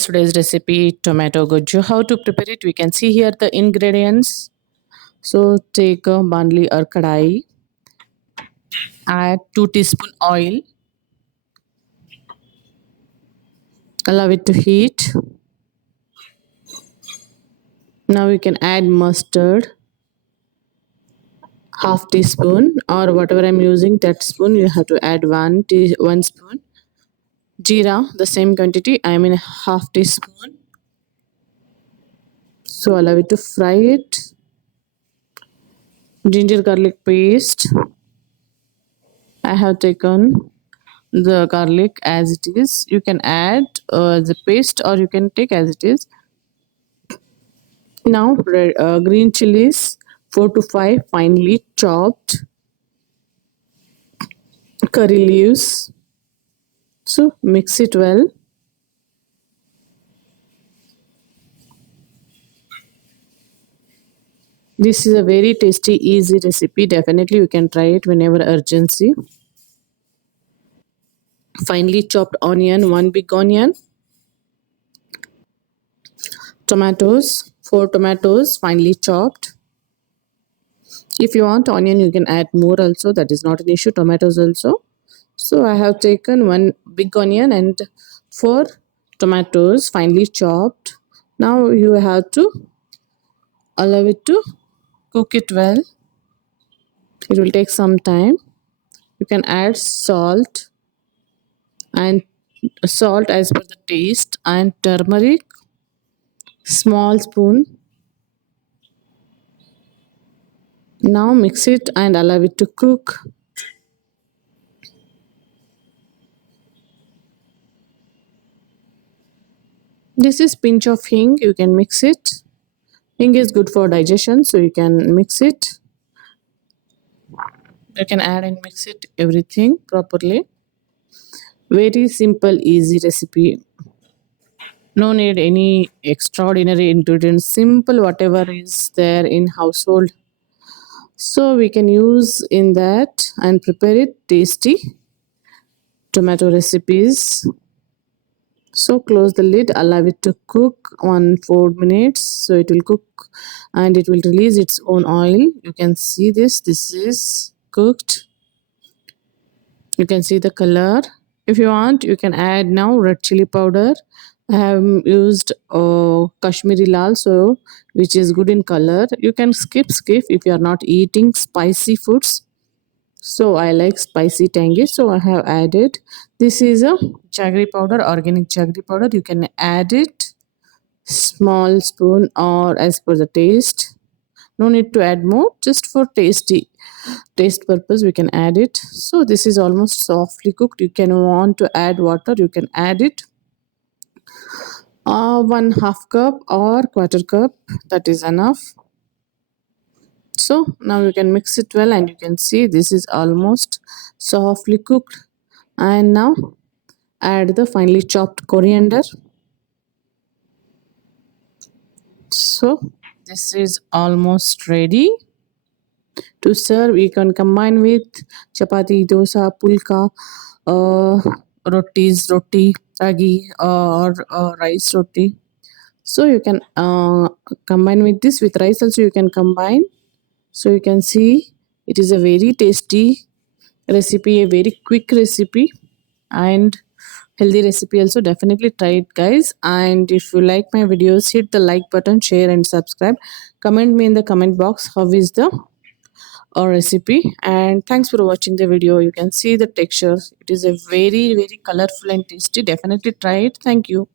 guys, today's recipe tomato goju. How to prepare it? We can see here the ingredients. So take a bandli or kadai, add 2 teaspoon oil, allow it to heat. Now we can add mustard, half teaspoon or whatever I'm using that spoon. You have to add 1 spoon. Jeera, the same quantity. I mean half teaspoon. So allow it to fry it. Ginger garlic paste. I have taken the garlic as it is. You can add the paste or you can take as it is. Now green chilies 4 to 5 finely chopped, curry leaves. So mix it well. This is a very tasty, easy recipe. Definitely you can try it whenever urgency. Finely chopped onion, 1 big onion. Tomatoes, 4 tomatoes finely chopped. If you want onion, you can add more also. That is not an issue. Tomatoes also. So I have taken 1 big onion and 4 tomatoes finely chopped. Now you have to allow it to cook it well. It will take some time. You can add salt and salt as per the taste and turmeric, small spoon. Now mix it and allow it to cook. This is pinch of hing. You can mix it. Hing is good for digestion, so you can mix it. You can add and mix it everything properly. Very simple, easy recipe. No need any extraordinary ingredients. Simple, whatever is there in household. So we can use in that and prepare it tasty tomato recipes. So close the lid, allow it to cook 4 minutes. So it will cook and it will release its own oil. You can see this is cooked. You can see the color. If you want, you can add now red chili powder. I have used Kashmiri lal, so which is good in color. You can skip if you are not eating spicy foods. So I like spicy tangy, so I have added. This is a jaggery powder, organic jaggery powder. You can add it small spoon or as per the taste. No need to add more, just for taste purpose we can add it. So this is almost softly cooked. You can want to add water, you can add it. 1/2 cup or 1/4 cup, that is enough. So now you can mix it well and you can see this is almost softly cooked. And now add the finely chopped coriander. So this is almost ready to serve. You can combine with chapati, dosa, pulka, roti, ragi, or rice roti. So you can combine with this. With rice also you can combine. So you can see it is a very tasty recipe, a very quick recipe and healthy recipe also. Definitely try it, guys. And if you like my videos, hit the like button, share and subscribe. Comment me in the comment box how is the recipe. And thanks for watching the video. You can see the texture. It is a very colorful and tasty. Definitely try it. Thank you.